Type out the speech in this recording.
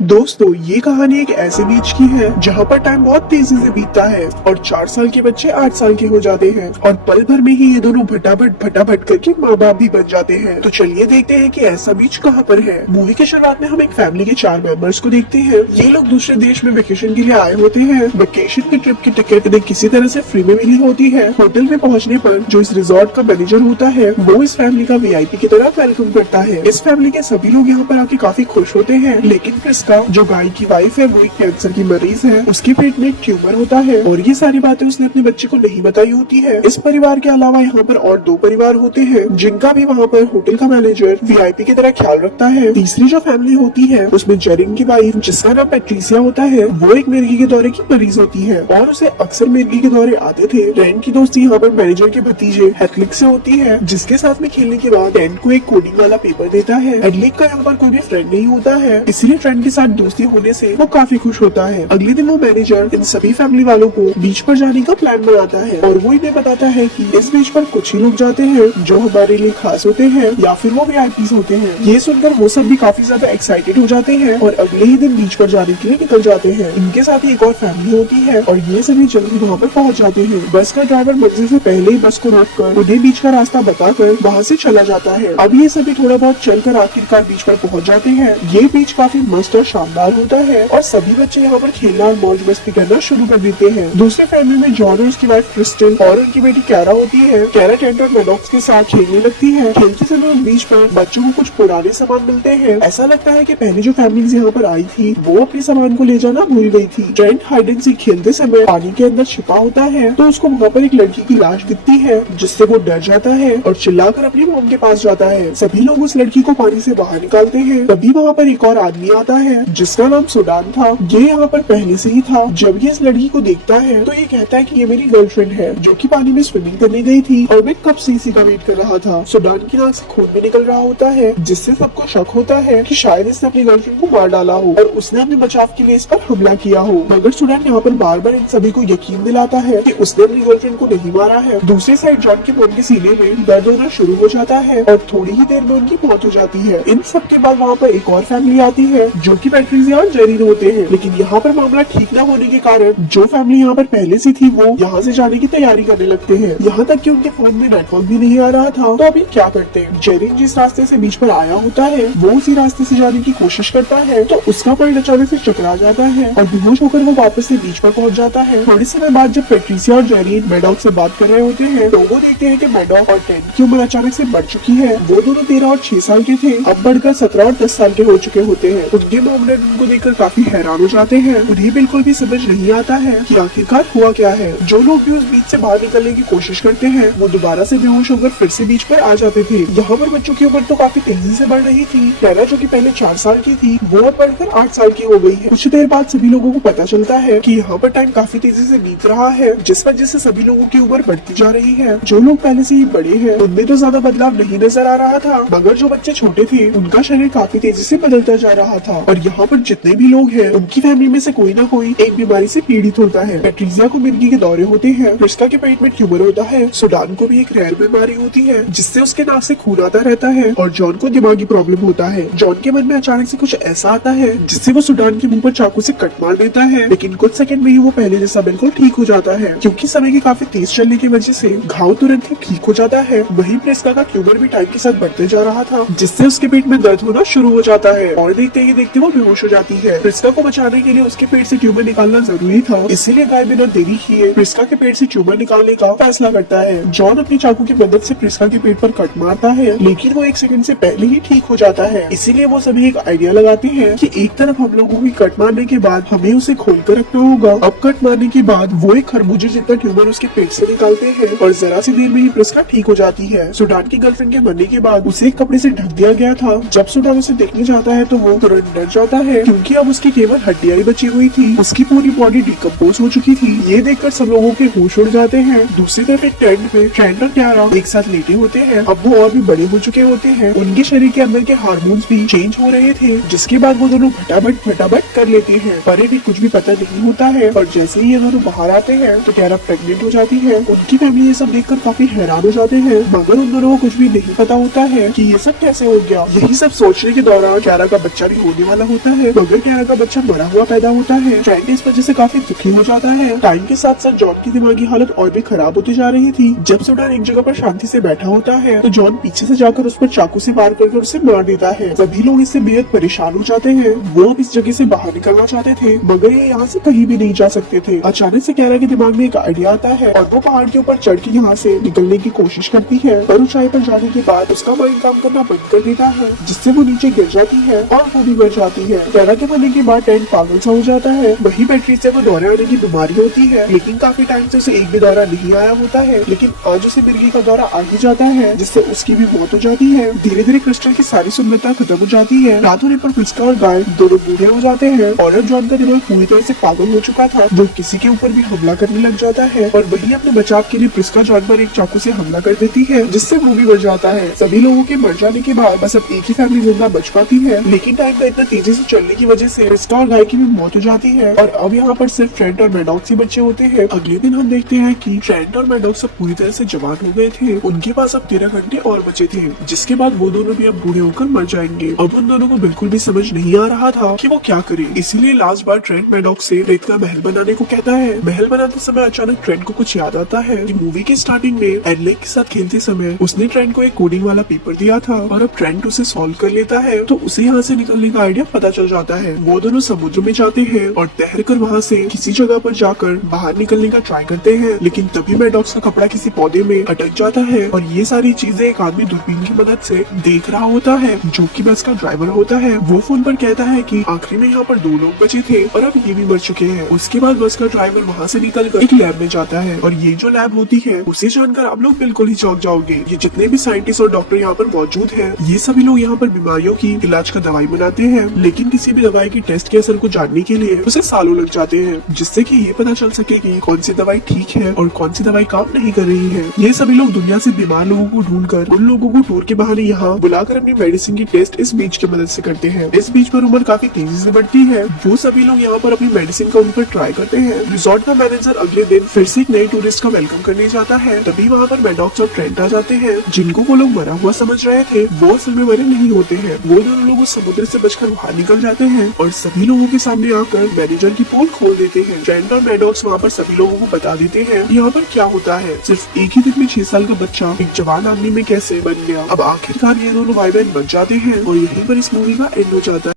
दोस्तों, ये कहानी एक ऐसे बीच की है जहाँ पर टाइम बहुत तेजी से बीतता है और 4 साल के बच्चे 8 साल के हो जाते हैं और पल भर में ही ये दोनों फटाफट करके माँ बाप भी बन जाते हैं। तो चलिए देखते हैं कि ऐसा बीच कहाँ पर है। मूवी के शुरुआत में हम एक फैमिली के 4 मेंबर्स को देखते हैं। ये लोग दूसरे देश में वेकेशन के लिए आए होते हैं। वेकेशन की ट्रिप की टिकट इन्हें किसी तरह से फ्री में मिली होती है। होटल में पहुँचने पर जो इस रिजॉर्ट का मैनेजर होता है वो इस फैमिली का वीआईपी की तरह वेलकम करता है। इस फैमिली के सभी लोग यहाँ पर आके काफी खुश होते हैं, लेकिन क्रिस्का जो गाय की वाइफ है वो एक कैंसर की मरीज है। उसके पेट में एक ट्यूमर होता है और ये सारी बातें उसने अपने बच्चे को नहीं बताई होती है। इस परिवार के अलावा यहाँ पर और 2 परिवार होते हैं जिनका भी वहाँ पर होटल का मैनेजर वीआईपी की तरह ख्याल रखता है। तीसरी जो फैमिली होती है उसमें जेरिन की वाइफ जिसका नाम पैट्रिसिया होता है वो एक मिर्गी के दौरे की मरीज होती है और उसे अक्सर मिर्गी के दौरे आते थे। रैन की दोस्ती यहाँ पर मैनेजर के भतीजे हेथलिक से होती है जिसके साथ में खेलने के बाद रैन को एक कोडिंग वाला पेपर देता है। हेथलिक का यहाँ पर कोई भी फ्रेंड नहीं होता है, इसलिए फ्रेंड के साथ दोस्ती होने से वो काफी खुश होता है। अगले दिन वो मैनेजर इन सभी फैमिली वालों को बीच पर जाने का प्लान बनाता है और वो इन्हें बताता है कि इस बीच पर कुछ ही लोग जाते हैं जो हमारे लिए खास होते हैं या फिर वो वीआईपीज़ होते हैं। ये सुनकर वो सब भी काफी ज्यादा एक्साइटेड हो जाते हैं और अगले ही दिन बीच पर जाने के लिए निकल जाते हैं। इनके साथ ही एक और फैमिली होती है और ये सभी जल्दी वहाँ पर पहुँच जाते हैं। बस का ड्राइवर मंजिल से पहले ही बस को रोककर उन्हें बीच का रास्ता बताकर वहाँ से चला जाता है। अब ये सभी थोड़ा बहुत चलकर आखिरकार बीच पर पहुँच जाते हैं। ये बीच काफी मस्त और शानदार होता है और सभी बच्चे यहाँ पर खेलना और मौज मस्ती करना शुरू कर देते हैं। दूसरी फैमिली में जॉन और उसकी वाइफ क्रिस्टल और उनकी बेटी कैरा होती है। कैरा टेंट और मैडॉक्स के साथ खेलने लगती है। खेलते समय उस बीच पर बच्चों को कुछ पुराने सामान मिलते हैं। ऐसा लगता है कि पहले जो फैमिलीज यहाँ पर आई थी वो अपने सामान को ले जाना भूल गई थी। ट्रेंट हाइड एंड सीक खेलते समय पानी के अंदर छिपा होता है तो उसको वहाँ पर एक लड़की की लाश दिखती है जिससे वो डर जाता है और चिल्लाकर अपनी मॉम के पास जाता है। सभी लोग उस लड़की को पानी से बाहर निकालते हैं। तभी वहाँ पर एक और आदमी आता है जिसका नाम सुडान था। ये यहाँ पर पहले से ही था। जब ये इस लड़की को देखता है तो ये कहता है कि ये मेरी गर्लफ्रेंड है जो कि पानी में स्विमिंग करने गई थी और मैं कब से इसी का वेट कर रहा था। सुडान की नाक से खून भी निकल रहा होता है जिससे सबको शक होता है कि शायद इसने अपनी गर्लफ्रेंड को मार डाला हो और उसने अपने बचाव के लिए इस पर हमला किया हो। मगर सुडान यहाँ पर बार बार इन सभी को यकीन दिलाता है कि उसने अपनी गर्लफ्रेंड को नहीं मारा है। दूसरी साइड जॉन के मॉम के सीने में दर्द होना शुरू हो जाता है और थोड़ी ही देर में उनकी मौत हो जाती है। इन सब के बाद वहाँ पर एक और फैमिली आती है जो की पैट्रिसिया और जेरिन होते हैं, लेकिन यहाँ पर मामला ठीक न होने के कारण जो फैमिली यहाँ पर पहले से थी वो यहाँ से जाने की तैयारी करने लगते हैं। यहाँ तक कि उनके फोन में नेटवर्क भी नहीं आ रहा था। तो अभी क्या करते हैं, जेरिन जिस रास्ते से बीच पर आया होता है वो उसी रास्ते से जाने की कोशिश करता है तो उसका पैर अचानक से चकरा जाता है और बेहोश होकर वो वापस से बीच पर पहुँच जाता है। थोड़े समय बाद जब पैट्रिसिया और जेरिन मैडॉक से बात कर रहे होते हैं तो वो देखते हैं कि मैडॉक और टेन की उम्र अचानक से बढ़ चुकी है। वो दोनों 13 और 6 साल के थे, अब बढ़कर 17 और 10 साल के हो चुके होते हैं। उनके मामले उनको देखकर काफी हैरान हो जाते हैं। उन्हें बिल्कुल भी समझ नहीं आता है कि आखिरकार हुआ क्या है। जो लोग भी उस बीच से बाहर निकलने की कोशिश करते हैं वो दोबारा से बेहोश होकर फिर से बीच पर आ जाते थे। यहाँ पर बच्चों की उम्र तो काफी तेजी से बढ़ रही थी। कैरा जो कि पहले 4 साल की थी वो अब बढ़कर 8 साल की हो गई है। कुछ देर बाद सभी लोगों को पता चलता है कि यहाँ पर टाइम काफी तेजी से बीत रहा है जिस वजह से सभी लोगों की उम्र बढ़ती जा रही है। जो लोग पहले से ही बड़े हैं उनमें तो ज्यादा बदलाव नहीं नजर आ रहा था, मगर जो बच्चे छोटे थे उनका शरीर काफी तेजी से बदलता जा रहा था। और यहाँ पर जितने भी लोग हैं उनकी फैमिली में से कोई ना कोई एक बीमारी से पीड़ित होता है। पैट्रिसिया को मिर्गी के दौरे होते हैं, क्रिस्का के पेट में ट्यूमर होता है, सुडान को भी एक रेयर बीमारी होती है जिससे उसके नाक से खून आता रहता है और जॉन को दिमागी प्रॉब्लम होता है। जॉन के मन में अचानक से कुछ ऐसा आता है जिससे वो सुडान के मुंह पर चाकू से कट मार देता है, लेकिन कुछ सेकंड में ही वो पहले जैसा बिल्कुल ठीक हो जाता है। क्योंकि समय के काफी तेज चलने की वजह से घाव तुरंत ही ठीक हो जाता है। वहीं क्रिस्का का ट्यूमर भी टाइम के साथ बढ़ते जा रहा था जिससे उसके पेट में दर्द होना शुरू हो जाता है और देखते ही देखते वो बेहोश हो जाती है। क्रिस्का को बचाने के लिए उसके पेट से ट्यूमर निकालना जरूरी था, इसीलिए गाय बिना देरी किए क्रिस्का के पेट से ट्यूमर निकालने का फैसला करता है। जॉन अपनी चाकू की मदद से क्रिस्का के पेट पर कट मारता है, लेकिन वो 1 सेकंड से पहले ही ठीक हो जाता है। इसीलिए वो सभी एक आइडिया लगाते हैं कि एक तरफ हम लोगों की कट मारने के बाद हमें उसे खोल कर रखना होगा। अब कट मारने के बाद वो एक खरबूजे जितना ट्यूमर उसके पेट से निकालते हैं और जरा सी देर में ही क्रिस्का ठीक हो जाती है। सुडान की गर्लफ्रेंड के मरने के बाद उसे एक कपड़े से ढक दिया गया था। जब सुडान उसे देखने जाता है तो वो तुरंत डर जाता है क्योंकि अब उसकी केवल हड्डियां ही बची हुई थी, उसकी पूरी बॉडी डिकम्पोज हो चुकी थी। ये देखकर सब लोगों के होश उड़ जाते हैं। दूसरी तरफ एक टेंट में ट्रेंट और कैरा एक साथ लेटे होते हैं। अब वो और भी बड़े हो चुके होते हैं, उनके शरीर के अंदर के हार्मोन्स भी चेंज हो रहे थे, जिसके बाद वो दोनों फटाफट कर लेते हैं। पर इन्हें कुछ भी पता नहीं होता है और जैसे ही ये दोनों बाहर आते हैं तो कैरा प्रेग्नेंट हो जाती है। उनकी फैमिली ये सब देखकर काफी हैरान हो जाते हैं, मगर उन दोनों को कुछ भी नहीं पता होता है कि ये सब कैसे हो गया। यही सब सोचने के दौरान कैरा का बच्चा भी होने वाला होता है, मगर कैरा का बच्चा मरा हुआ पैदा होता है। ट्रेंट इस वजह से काफी दुखी हो जाता है। टाइम के साथ साथ जॉन की दिमागी हालत और भी खराब होती जा रही थी। जब सुडान एक जगह पर शांति से बैठा होता है तो जॉन पीछे से जाकर उस पर चाकू से वार करके उसे मार देता है। सभी लोग इससे बेहद परेशान हो जाते हैं। वो अब इस जगह से बाहर निकलना चाहते थे, मगर ये यहाँ से कहीं भी नहीं जा सकते थे। अचानक से कैरा के दिमाग में एक आइडिया आता है और वो पहाड़ के ऊपर चढ़ के यहाँ से निकलने की कोशिश करती है, पर ऊंचाई पर जाने के बाद उसका माइंड काम करना बंद कर देता है, जिससे वो नीचे गिर जाती है और वो भी मर जाती है। कैरा के मरने के बाद टेंट पागल सा हो जाता है। वही बैटरी से वो दौरे आने की बीमारी होती है, लेकिन काफी टाइम से उसे एक भी दौरा नहीं आया होता है। लेकिन आज उसे मिर्गी का दौरा आ ही जाता है, जिससे उसकी भी मौत हो जाती है। धीरे धीरे क्रिस्टल की सारी सुंदरता खत्म हो जाती है। रात होने पर प्रिस्का और गाय दोनों बूढ़े हो जाते हैं। और जॉन का दिमाग पूरी तरह से पागल हो चुका था, वो किसी के ऊपर भी हमला करने लग जाता है और वही अपने बचाव के लिए प्रिस्का जॉन पर एक चाकू से हमला कर देती है, जिससे वो भी मर जाता है। सभी लोगों के मर जाने के बाद बस अब एक ही फैमिली जिंदा बच पाती है, लेकिन टाइम का इतना तेजी से चलने की वजह से प्रिस्का और गाय की भी मौत हो जाती है और अब यहाँ पर सिर्फ ट्रेंट और मैडॉक्स ही बच्चे होते हैं। अगले दिन हम देखते हैं कि ट्रेंट और मैडॉक्स सब पूरी तरह से जवान हो गए थे। उनके पास अब 13 घंटे और बचे थे, जिसके बाद वो दोनों भी अब बूढ़े होकर मर जाएंगे। अब उन दोनों को बिल्कुल भी समझ नहीं आ रहा था कि वो क्या करे, इसीलिए लास्ट बार ट्रेंट मैडॉक्स से रेत का महल बनाने को कहता है। महल बनाते समय अचानक ट्रेंट को कुछ याद आता है कि मूवी के स्टार्टिंग में एडलेक के साथ खेलते समय उसने ट्रेंट को एक कोडिंग वाला पेपर दिया था और अब ट्रेंट उसे सॉल्व कर लेता है, तो उसे यहाँ से निकलने का आइडिया पता चल जाता है। वो दोनों समुद्र में जाते हैं और तैर कर वहाँ से किसी जगह पर जाकर बाहर निकलने का ट्राई करते हैं, लेकिन तभी मैडॉक्स का कपड़ा किसी पौधे में अटक जाता है और ये सारी चीजें एक आदमी दूरबीन की मदद से देख रहा होता है, जो कि बस का ड्राइवर होता है। वो फोन पर कहता है कि आखिरी में यहाँ पर 2 लोग बचे थे और अब ये भी मर चुके हैं। उसके बाद बस का ड्राइवर वहाँ से निकलकर एक लैब में जाता है और ये जो लैब होती है उसे जानकर आप लोग बिल्कुल ही चौंक जाओगे। ये जितने भी साइंटिस्ट और डॉक्टर यहाँ पर मौजूद हैं, ये सभी लोग यहाँ पर बीमारियों की इलाज का दवाई बनाते हैं, लेकिन किसी भी दवाई की टेस्ट के असर को जानने के लिए उसे सालों लग जाते हैं, जिससे कि ये पता चल सके कि कौन सी दवाई ठीक है और कौन सी दवाई काम नहीं कर रही है। ये सभी लोग दुनिया से बीमार लोगों को ढूंढकर उन लोगों को टूर के बहाने यहाँ बुलाकर अपनी मेडिसिन की टेस्ट इस बीच की मदद से करते हैं। इस बीच पर उम्र काफी तेजी से बढ़ती है। वो सभी लोग यहाँ पर अपनी मेडिसिन का उन पर ट्राई करते हैं। रिजॉर्ट का मैनेजर अगले दिन फिर से एक नए टूरिस्ट का वेलकम करने जाता है, तभी वहाँ पर मैडॉक्स और ट्रेंट आ जाते हैं, जिनको वो लोग मरा हुआ समझ रहे थे, वो असल में मरे नहीं होते हैं। वो दोनों लोग उस समुद्र से बचकर बाहर निकल जाते हैं और सभी लोगों के सामने आकर मैनेजर की पोल खोल देते हैं। ट्रेंट और मैडॉक्स वहाँ पर सभी लोगों को बता देते हैं यहाँ पर क्या होता है। सिर्फ एक ही दिन में 6 साल का बच्चा एक जवान आदमी में कैसे बन गया। अब आखिरकार ये दोनों भाई बहन बन जाते हैं और यहीं पर इस मूवी का एंड हो जाता है।